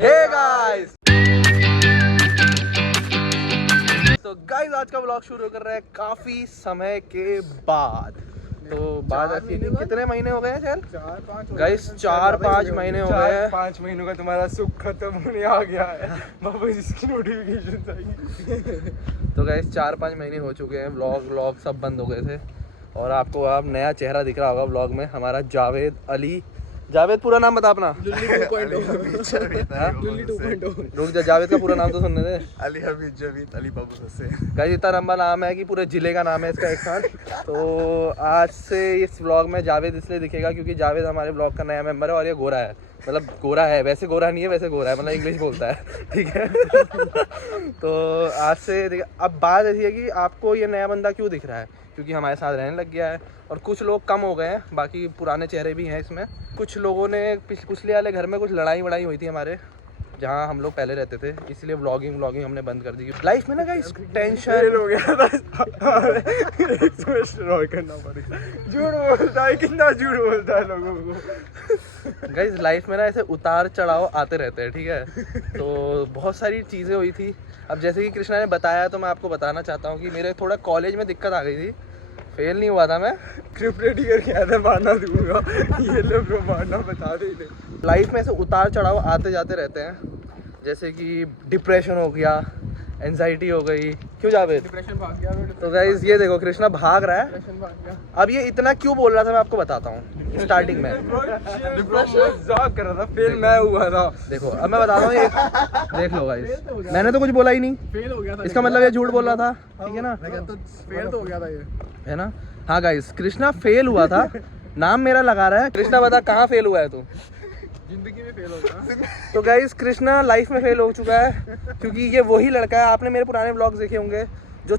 Hey guys, तो guys आज का व्लॉग शुरू कर रहे हैं काफी समय के बाद। तो बाद ऐसी थी, कितने महीने हो गए हैं सर? 4-5 गाइस 4-5 महीने हो गए हैं। 5 महीनों का तुम्हारा सुख खत्म होने आ गया है। वापस इसकी नोटिफिकेशन आई। तो गाइस 4-5 महीने हो चुके हैं, व्लॉग सब बंद हो गए थे और आपको अब नया चेहरा दिख रहा होगा व्लॉग में, हमारा जावेद अली। जावेद पूरा नाम बता अपना। लुल्ली 2.0। लुल्ली 2.0। रुक जा, जावेद का पूरा नाम तो सुनने दे। अली हमीद जावेद अली बाबू हुसैन। गाइस इतना लंबा नाम है कि पूरे जिले का नाम है इसका एक साथ। तो आज से इस व्लॉग में जावेद इसलिए दिखेगा क्योंकि जावेद हमारे व्लॉग का नया मेंबर है और ये गोरा है। मतलब गोरा है, वैसे गोरा नहीं है, वैसे गोरा है, मतलब इंग्लिश बोलता है, ठीक है। तो आज से अब बात ऐसी है कि आपको ये नया बंदा क्यों दिख रहा है, क्योंकि हमारे साथ रहने लग गया है और कुछ लोग कम हो गए हैं, बाकी पुराने चेहरे भी हैं इसमें। कुछ लोगों ने पिछले वाले घर में कुछ लड़ाई वड़ाई हुई थी हमारे, जहाँ हम लोग पहले रहते थे, इसलिए व्लॉगिंग हमने बंद कर दी। लाइफ में ना गाइस टेंशन हो गया था। एक सेमेस्टर और करना पड़ेगा। झूठ बोलता है, कितना झूठ बोलता है लोगों को। गाइस लाइफ में ना ऐसे उतार चढ़ाव आते रहते हैं, ठीक है। तो बहुत सारी चीज़ें हुई थी। अब जैसे कि कृष्णा ने बताया तो मैं आपको बताना चाहता हूँ कि मेरे थोड़ा कॉलेज में दिक्कत आ गई थी, फेल नहीं हुआ था मैं। स्क्रिप्ट रेडी करके आया था, मारना दूंगा। ये लोग को मारना बता दे। लाइफ में ऐसे उतार चढ़ाव आते जाते रहते हैं, जैसे कि डिप्रेशन हो गया, एंजाइटी हो गई। क्यों जावेद? डिप्रेशन भाग गया। तो गाइस ये देखो कृष्णा भाग रहा है। डिप्रेशन भाग गया। अब ये इतना क्यों बोल रहा था मैं आपको बताता हूँ स्टार्टिंग में। मजाक कर रहा था, फेल मैं हुआ था। देखो अब मैं बताता हूँ, देख लो गाइस, मैंने तो कुछ बोला ही नहीं, फेल हो गया था। इसका मतलब ये झूठ बोल रहा था, ठीक है ना, तो फेल तो हो गया था ये, है ना। हाँ गाइस कृष्णा फेल हुआ था, नाम मेरा लगा रहा है। कृष्णा बता कहाँ फेल हुआ है तू? जिंदगी में फेल हो गया। तो गाइस कृष्णा लाइफ में फेल हो चुका है क्योंकि ये वही लड़का है, आपने मेरे पुराने व्लॉग्स देखे होंगे, जो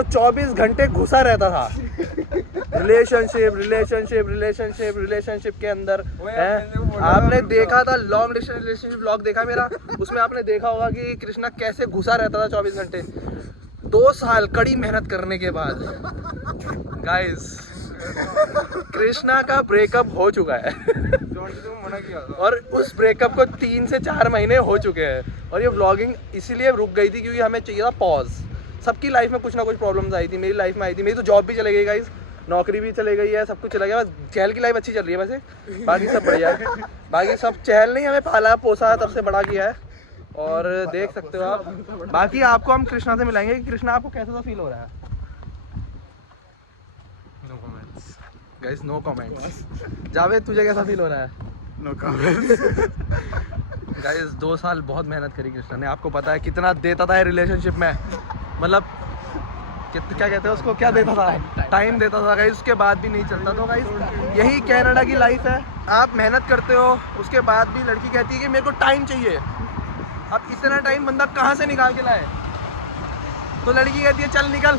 24 घंटे घुसा रहता था रिलेशनशिप के अंदर है। आपने देखा था लॉन्ग डिस्टेंस रिलेशनशिप व्लॉग देखा मेरा, उसमें आपने देखा होगा कि कृष्णा कैसे घुसा रहता था 24 घंटे। 2 साल कड़ी मेहनत करने के बाद गाइस कृष्णा का ब्रेकअप हो चुका है। मना किया था। और उस ब्रेकअप को 3 से 4 महीने हो चुके हैं और ये व्लॉगिंग इसीलिए रुक गई थी क्योंकि हमें चाहिए था पॉज। सबकी लाइफ में कुछ ना कुछ प्रॉब्लम्स आई थी, मेरी लाइफ में आई थी। मेरी तो जॉब भी चली गई गाइस, नौकरी भी चली गई है, सब कुछ चला गया। बस चहल की लाइफ अच्छी चल रही है वैसे, बाकी सब बढ़िया है। बाकी सब चहल नहीं हमें पाला पोसा तब से बड़ा किया है और देख सकते हो आप। बाकी आपको हम कृष्णा से मिलाएंगे कि कृष्णा आपको कैसा फील हो रहा है। No comments. Guys no comments. Javed तुझे कैसा फील हो रहा है? No comments. गाइस 2 साल बहुत मेहनत करी कृष्णा ने, आपको पता है कितना देता था रिलेशनशिप में, मतलब क्या कहते हैं उसको, क्या देता था, टाइम देता था गाइस, उसके बाद भी नहीं चलता। तो गाइस यही कनाडा की लाइफ है, आप मेहनत करते हो उसके बाद भी लड़की कहती है कि मेरे को टाइम चाहिए। अब इतना टाइम बंदा कहाँ से निकाल के लाए, तो लड़की कहती है चल निकल।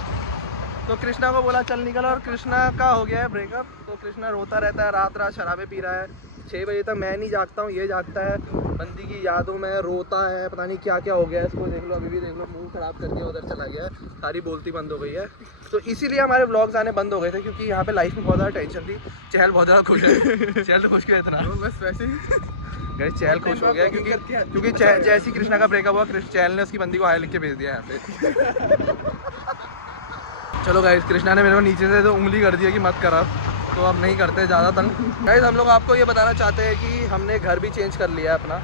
तो कृष्णा को बोला चल निकल और कृष्णा का हो गया है ब्रेकअप। तो कृष्णा रोता रहता है, रात रात शराबें पी रहा है, 6 बजे तक मैं नहीं जागता हूँ, ये जागता है, बंदी की यादों में रोता है, पता नहीं क्या क्या हो गया है इसको। देख लो अभी भी देख लो, मुंह खराब करके उधर चला गया है, सारी बोलती बंद हो गई है। तो इसीलिए हमारे व्लॉग्स आने बंद हो गए थे क्योंकि यहाँ पे लाइफ में बहुत ज़्यादा टेंशन थी। चहल बहुत ज़्यादा खुश है। चहल तो खुश क्यों है इतना? बस वैसे ही गाइस चहल खुश हो गया क्योंकि जैसी कृष्णा का ब्रेकअप हुआ, चहल ने उसकी बंदी को हाय लिख के भेज दिया यहाँ पे। चलो गाइस कृष्णा ने मेरे को नीचे से तो उंगली कर दी है कि मत करा, तो अब नहीं करते ज़्यादा तंग। गाइस हम लोग आपको ये बताना चाहते हैं कि हमने घर भी चेंज कर लिया है अपना,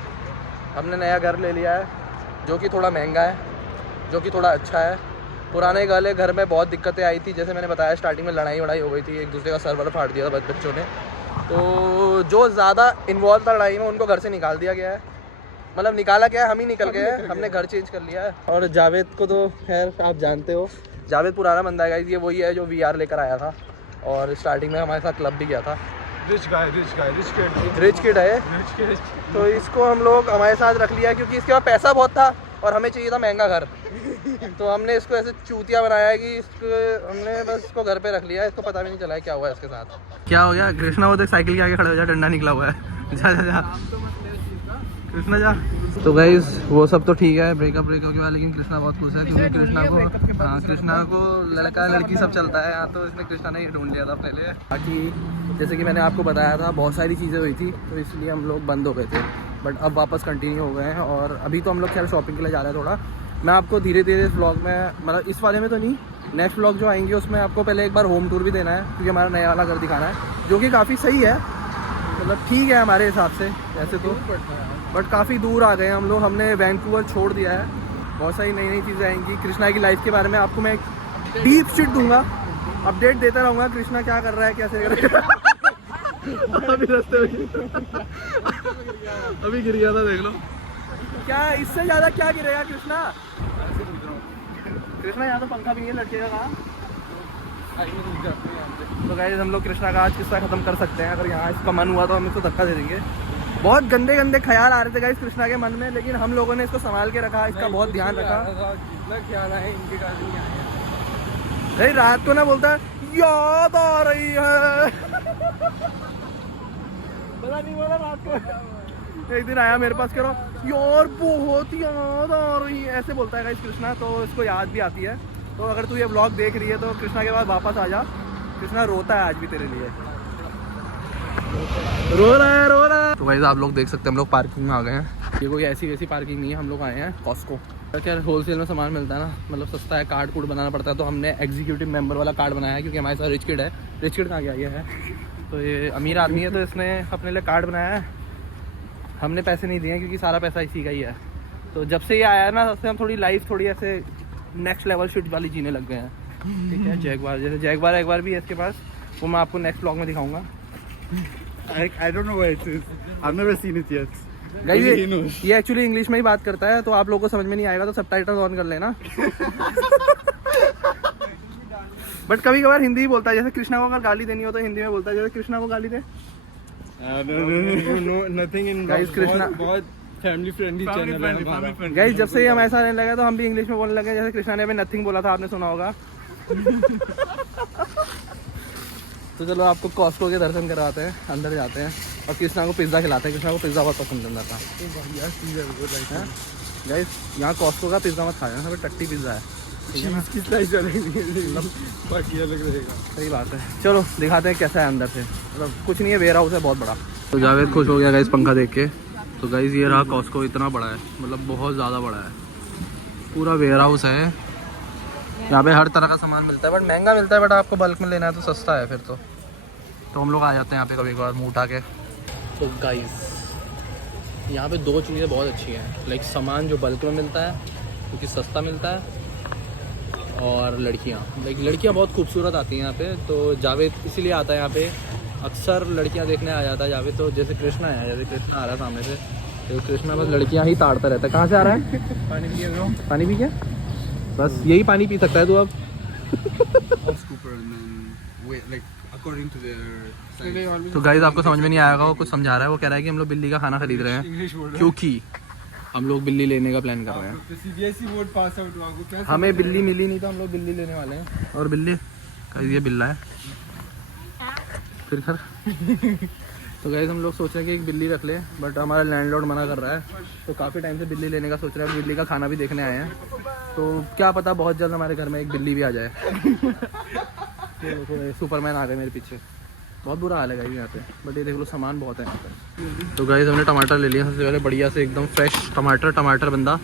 हमने नया घर ले लिया है जो कि थोड़ा महंगा है, जो कि थोड़ा अच्छा है। पुराने वाले घर में बहुत दिक्कतें आई थी, जैसे मैंने बताया स्टार्टिंग में लड़ाई वड़ाई हो गई थी, एक दूसरे का सर्वर फाड़ दिया था बच्चों ने। तो जो ज़्यादा इन्वॉल्व था लड़ाई में उनको घर से निकाल दिया गया है, मतलब निकाला गया है, हम ही निकल गए हैं, हमने घर चेंज कर लिया है। और जावेद को तो खैर आप जानते हो, जावेद पुराना बंदा है, ये वही है जो VR लेकर आया था और स्टार्टिंग में हमारे साथ क्लब भी गया था। रिच किड है। तो इसको हम लोग हमारे साथ रख लिया क्योंकि इसके पास पैसा बहुत था और हमें चाहिए था महंगा घर। तो हमने इसको ऐसे चूतिया बनाया है कि इसको हमने बस इसको घर पे रख लिया है, इसको पता भी नहीं चला है क्या हुआ है इसके साथ। क्या हो गया कृष्णा? वो देख साइकिल के आगे खड़े हो जा, डंडा निकला हुआ है। जा जा जा कृष्णा जा। तो गाइस वो सब तो ठीक है ब्रेकअप के बाद, लेकिन कृष्णा बहुत खुश है क्योंकि कृष्णा को लड़का लड़की सब चलता है यहाँ, तो इसने कृष्णा ने ढूंढ लिया था पहले। बाकी जैसे कि मैंने आपको बताया था बहुत सारी चीज़ें हुई थी, तो इसलिए हम लोग बंद हो गए थे। बट अब वापस कंटिन्यू हो गए हैं। और अभी तो हम लोग खैर शॉपिंग के लिए जा रहे हैं थोड़ा। मैं आपको धीरे धीरे इस व्लॉग में, मतलब इस वाले में तो नहीं, नेक्स्ट व्लॉग जो आएंगे उसमें आपको पहले एक बार होम टूर भी देना है, क्योंकि हमारा नया वाला घर दिखाना है, जो कि काफ़ी सही है, मतलब ठीक है हमारे हिसाब से वैसे तो, बट काफ़ी दूर आ गए हम लोग। हमने वैंकूवर छोड़ दिया है। बहुत सारी नई नई चीज़ें आएंगी। कृष्णा की लाइफ के बारे में आपको मैं एक डीप शिट दूंगा, अपडेट देता रहूँगा कृष्णा क्या कर रहा है, कैसे कर रहा है। अभी रास्ते में अभी गिर गया था, देख लो। क्या इससे ज़्यादा क्या गिरेगा कृष्णा? कृष्णा यहाँ तो पंखा भी नहीं है, लटकेगा कहाँ? तो गाइस हम लोग कृष्णा का आज किस्सा खत्म कर सकते हैं। अगर यहाँ इसका मन हुआ तो हम इसको धक्का दे देंगे। बहुत गंदे गंदे ख्याल आ रहे थे गाइस कृष्णा के मन में, लेकिन हम लोगों ने इसको संभाल के रखा, इसका बहुत ध्यान रखा। ख्याल है इनके भाई रात को ना बोलता है याद आ रही है, पता नहीं बोला रात को। एक दिन आया मेरे पास, कह रहा यार बहुत याद आ रही है, ऐसे बोलता है गाइस कृष्णा, तो इसको याद भी आती है। तो अगर तू ये व्लॉग देख रही है तो कृष्णा के बाद वापस आ जा। कृष्णा रोता है आज भी तेरे लिए, रो रहा है। तो भाई आप लोग देख सकते हैं हम लोग पार्किंग में आ गए हैं। ये कोई ऐसी वैसी पार्किंग नहीं है, हम लोग आए हैं कॉस्को। क्या होलसेल में सामान मिलता है ना, मतलब सस्ता है, कार्ड कूड बनाना पड़ता है, तो हमने एग्जीक्यूटिव मेंबर वाला कार्ड बनाया है, क्योंकि हमारे साथ रिच किड है। रिच किड कहाँ गया ये है, तो ये अमीर आदमी है, तो इसने अपने लिए कार्ड बनाया है। हमने पैसे नहीं दिए हैं क्योंकि सारा पैसा इसी का ही है। तो जब से ये आया है ना, तब से हम थोड़ी लाइफ थोड़ी ऐसे नेक्स्ट लेवल शिट वाली जीने लग गए हैं। ठीक है, जैगवार जैसे जैगवार एक बार भी है इसके पास, वो मैं आपको नेक्स्ट व्लॉग में दिखाऊंगा। I don't know where it is. I've never seen it yet. Guys ये एक्चुअली इंग्लिश में ही बात करता है, तो आप लोगों को समझ में नहीं आएगा तो सबटाइटल्स ऑन कर लेना। बट कभी कभार हिंदी ही बोलता है, जैसे कृष्णा को अगर गाली देनी हो तो हिंदी में बोलता है, जैसे कृष्णा को गाली दे। नथिंग इन गाइस कृष्णा बहुत फैमिली फ्रेंडली चैनल है हमारा। गाइस जब से ये हम ऐसा रहने लगा तो हम भी इंग्लिश में बोलने लगे, जैसे कृष्णा ने अभी नथिंग बोला था, आपने सुना होगा। तो चलो आपको कॉस्को के दर्शन करवाते हैं, अंदर जाते हैं और कृष्णा को पिज़्ज़ा खिलाते हैं। कृष्णा को पिज़्ज़ा बहुत पसंद था। गाइस यहाँ कॉस्को का पिज़्ज़ा मत खाया, यहाँ पे टट्टी पिज़्ज़ा है, ठीक है ना? बाकी अलग रहेगा। सही बात है। चलो दिखाते हैं कैसा है अंदर से, मतलब कुछ नहीं है, वेयर हाउस है बहुत बड़ा। तो जावेद खुश हो गया गाइस पंखा देख के। तो गाइस ये रहा कॉस्को, इतना बड़ा है, मतलब बहुत ज़्यादा बड़ा है, पूरा वेयर हाउस है। यहाँ पे हर तरह का सामान मिलता है, बट महंगा मिलता है, बट आपको बल्क में लेना है तो सस्ता है फिर तो हम लोग आ जाते हैं यहाँ पे कभी कभार मुँह उठा के। तो गाइस यहाँ पे दो चीज़ें बहुत अच्छी हैं, लाइक सामान जो बल्क में मिलता है क्योंकि सस्ता मिलता है, और लड़कियाँ बहुत खूबसूरत आती हैं यहाँ पे। तो जावेद इसीलिए आता है यहाँ पे, अक्सर लड़कियाँ देखने आ जाता है जावेद। तो जैसे कृष्णा है, जैसे कृष्णा आ रहा है सामने से, तो कृष्णा बस लड़कियाँ ही ताड़ता रहता है। कहाँ से आ रहा है? पानी पिए ब्रो, पानी पी क्या? बस यही पानी पी सकता है तू अब। Cooper and then wait, like according to their. तो गाइस आपको समझ में नहीं आएगा, वो कुछ समझा रहा है। वो कह रहा है कि हम लोग बिल्ली का खाना खरीद रहे हैं इंग्लिश बोल रहा क्योंकि हम लोग बिल्ली लेने का प्लान कर रहे हैं। है। सीबीएसई बोर्ड पास आउट हुआ को क्या हमें बिल्ली मिली नहीं तो हम लोग बिल्ली लेने वाले हैं। और बिल्ली गाइस ये बिल्ला है फिर खर। तो गाइस हम लोग सोच रहे हैं कि एक बिल्ली रख ले, बट हमारा लैंडलॉर्ड मना कर रहा है। तो काफ़ी टाइम से बिल्ली लेने का सोच रहे हैं, बिल्ली का खाना भी देखने आए हैं। तो क्या पता बहुत जल्द हमारे घर में एक बिल्ली भी आ जाए। तो सुपरमैन आ गए मेरे पीछे, बहुत बुरा हाल है गाइस यहाँ पे। बट ये देख लो सामान बहुत है यहाँ पे। तो गाइस हमने टमाटर ले लिया सबसे पहले, बढ़िया से एकदम फ्रेश टमाटर बंदा।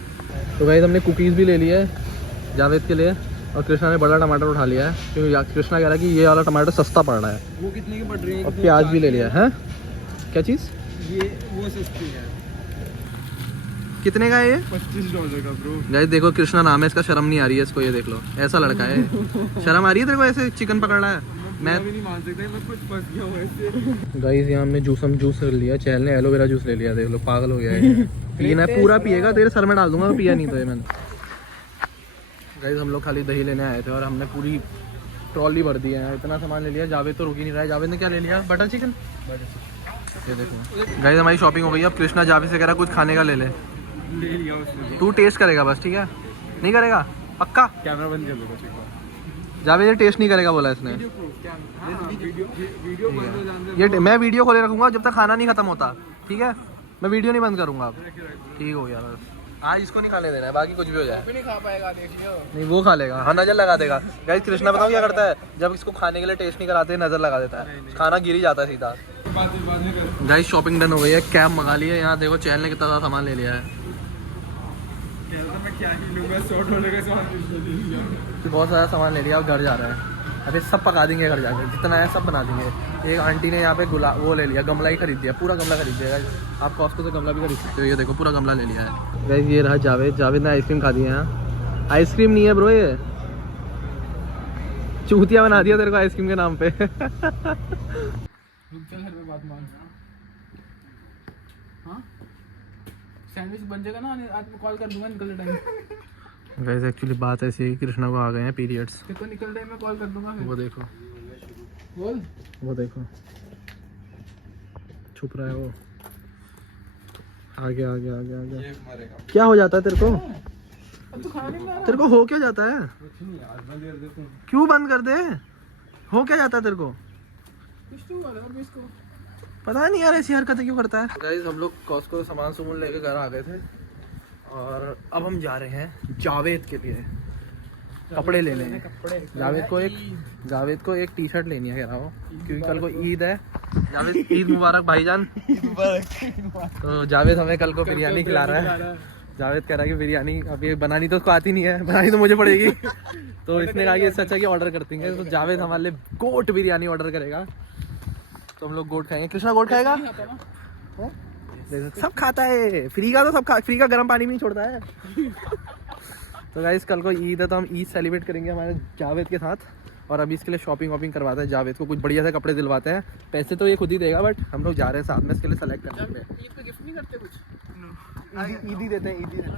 तो गाइस हमने कुकीज़ भी ले लिया है जावेद के लिए, और कृष्णा ने बड़ा टमाटर उठा लिया है क्योंकि कृष्णा कह रहा है कि ये वाला टमाटर सस्ता पड़ रहा है। वो कितने की पड़ रही है? और प्याज भी ले लिया है। क्या चीज़? ये वो सस्ती है। कितने का है ये? $25 का ब्रो। गाइस देखो कृष्णा नाम है इसका, शर्म नहीं आ रही है इसको, ये देख लो ऐसा लड़का है। शर्म आ रही है तेरे को ऐसे चिकन पकड़ रहा है? मैं भी नहीं मान सकता, मैं कुछ फंस गया हूँ ऐसे। गाइस यहाँ हमने जूस ले लिया, चहल ने एलोवेरा जूस ले लिया, देख लो पागल हो गया है। पीना है पूरा, पिएगा तेरे सर में डाल दूंगा, पिया नहीं तो ये मैंने। गाइस हम लोग खाली दही लेने आए थे और हमने पूरी ट्रॉली भर दी है, इतना सामान ले लिया। जावेद तो रुक ही नहीं रहा है। जावेद ने क्या ले लिया? Butter chicken. ये देखो गाइस हमारी शॉपिंग हो गई। अब कृष्णा जावेद से कह रहा कुछ खाने का ले ले लिया उसने। तू टेस्ट करेगा बस, ठीक है? नहीं करेगा पक्का? कैमरा बंद कर लो बस एक बार। जावेद ये टेस्ट नहीं करेगा बोला इसने। वीडियो बंद हो जाने ये मैं वीडियो खोले रखूंगा जब तक खाना नहीं खत्म होता, ठीक है? मैं वीडियो नहीं बंद करूंगा अब, ठीक हो गया बस। आज इसको नहीं खाने देना है, बाकी कुछ भी हो जाए। नहीं खा पाएगा, देख लियो। नहीं वो खा लेगा, हाँ नजर लगा देगा। गाइस कृष्णा बताओ क्या करता है, जब इसको खाने के लिए टेस्ट नहीं कराते नजर लगा देता है, खाना गिर ही जाता है सीधा। गाइस शॉपिंग डन हो गई है, कैब मंगा ली है। यहाँ देखो चैन ने कितना सारा सामान ले लिया है। मैं क्या ही लूंगा, शॉर्ट होने का सामान बहुत सारा सामान ले लिया, अब घर जा रहा है। अरे सब पका देंगे घर जाके, जितना है सब बना देंगे। एक आंटी ने यहाँ पे वो ले लिया, गमला ही खरीद दिया, पूरा गमला खरीद दिया। आप कॉस्को से गमला भी खरीद सकते हो, ये देखो पूरा गमला ले लिया है। गाइस ये रहा जावेद, जावेद ने आइसक्रीम खा दी है। यहाँ आइसक्रीम नहीं है ब्रो, ये चूतिया बना दिया तेरे को आइसक्रीम के नाम पे। रुक चल, घर में बात मान। हाँ सैंडविच बन जाएगा ना, आज मैं कॉल कर दूंगा निकलते टाइम। गाइस एक्चुअली बात ऐसी है, कृष्णा को आ गए हैं पीरियड्स। देखो निकल टाइम मैं कॉल कर दूंगा। वो देखो, बोल। वो देखो छुप रहा है वो। आगे आगे आगे आगे क्या हो जाता है तेरे को? अब तो खाना नहीं खा रहा। तेरे को हो क्या जाता है? क्यों बंद कर दे? हो क्या जाता है तेरे को? कुछ तो बोला और मैं इसको पता नहीं यार, ऐसी हरकतें क्यों करता है। गाइस हम लोग कॉस्को सामान सुमन लेके घर आ गए थे और अब हम जा रहे हैं जावेद के लिए कपड़े ले लेने। जावेद को एक टी शर्ट लेनी है कह रहा हो, क्योंकि कल को ईद है। जावेद ईद मुबारक भाईजान। तो जावेद हमें कल को बिरयानी खिला रहा है। जावेद कह रहा है कि बिरयानी अभी बनानी तो उसको आती नहीं है, बनानी तो मुझे पड़ेगी। तो इसने कहा कि इससे अच्छा कि ऑर्डर करते हैं। तो जावेद हमारे लिए गोट बिरयानी ऑर्डर करेगा, तो हम लोग गोट खाएंगे। कृष्णा गोट खाएगा? सब खाता है, फ्री का तो सब फ्री का गर्म पानी भी नहीं छोड़ता है। तो गाइस कल को ईद है, तो हम ईद सेलिब्रेट करेंगे हमारे जावेद के साथ। और अभी इसके लिए शॉपिंग वॉपिंग करवाते हैं, जावेद को कुछ बढ़िया से कपड़े दिलवाते हैं। पैसे तो ये खुद ही देगा, बट हम लोग जा रहे हैं साथ में इसके लिए सेलेक्ट करने के लिए। ईद पे गिफ्ट नहीं करते कुछ? ईदी देते हैं, ईदी देते हैं,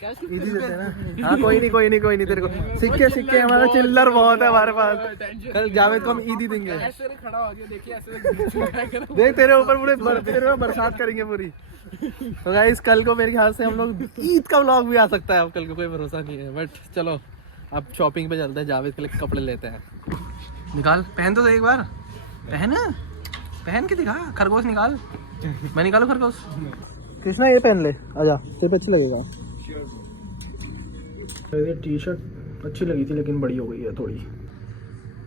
कैश ईदी देते हैं ना। हाँ कोई नहीं तेरे को सिक्के हमारा चिल्लर बहुत है हमारे पास। कल जावेद को हम ईदी देंगे। ऐसे खड़ा हो गया, देखिए ऐसे देख तेरे ऊपर पूरे तेरे में बरसात करेंगे पूरी। तो गाइस कल को मेरे ख्याल से हम लोग ईद का व्लॉग भी आ सकता है, अब कल को कोई भरोसा नहीं है। बट चलो अब शॉपिंग पे चलते हैं, जावेद के लिए कपड़े लेते हैं। निकाल, पहन तो दे एक बार, पहन के दिखा। खरगोश निकाल, मैं निकालू खरगोश? कृष्णा ये पहन ले, आजा, तेरे पे अच्छा लगेगा। ये टी शर्ट अच्छी लगी थी लेकिन बड़ी हो गई है थोड़ी।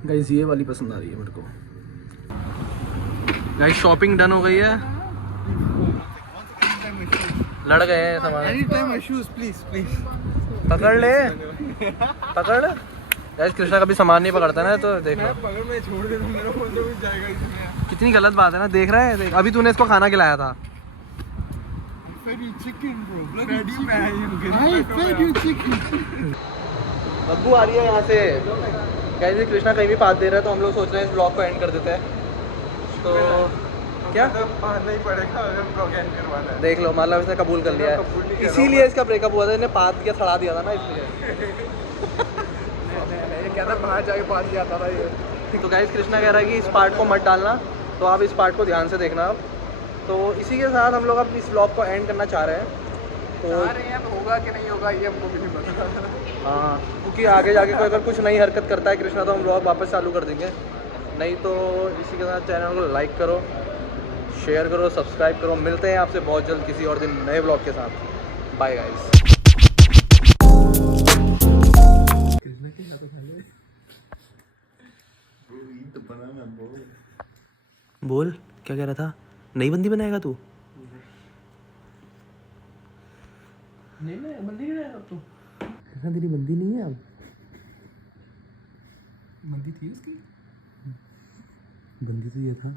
गाइस ये वाली पसंद आ रही है मेरे को। गाइस शॉपिंग डन हो गई है, लड़ गए हैं सामान। पकड़ ले। गाइस कृष्णा कभी सामान नहीं पकड़ता ना, तो देख लो छोड़ दे, मेरा फोन तो जाएगा इसमें। कितनी गलत बात है ना। देख रहा है, देख अभी तूने इसको खाना खिलाया था। बदबू आ रही है यहाँ से। गाइस कृष्णा कहीं भी पास दे रहा है, तो हम लोग सोच रहे हैं इस ब्लॉग को एंड कर देते हैं। तो क्या नहीं पड़ेगा, ब्लॉग एंड करवाना है। देख लो, मतलब इसने कबूल कर लिया है, इसीलिए इसका ब्रेकअप हुआ था। इसने पाद दिया, सड़ा दिया था ना इसलिए। ये कहता बाहर जाके बात किया था ये। तो गाइस कृष्णा कह रहा है कि इस पार्ट को मत डालना, तो आप इस पार्ट को ध्यान से देखना अब। तो इसी के साथ हम लोग अब इस ब्लॉग को एंड करना चाह रहे हैं। तो होगा कि नहीं होगा ये हमको भी नहीं पता। हाँ, क्योंकि आगे जाके कोई अगर कुछ नई हरकत करता है कृष्णा, तो हम ब्लॉग वापस चालू कर देंगे। नहीं तो इसी के साथ चैनल को लाइक करो, शेयर करो, सब्सक्राइब करो। मिलते हैं आपसे बहुत जल्द किसी और दिन नए ब्लॉग के साथ। Bye guys. बोल क्या कह रहा था? नई बंदी बनाएगा तू? नहीं बंदी नहीं रहेगा तू। कृष्णा तेरी बंदी नहीं है अब? बंदी थी उसकी, बंदी तो ये था।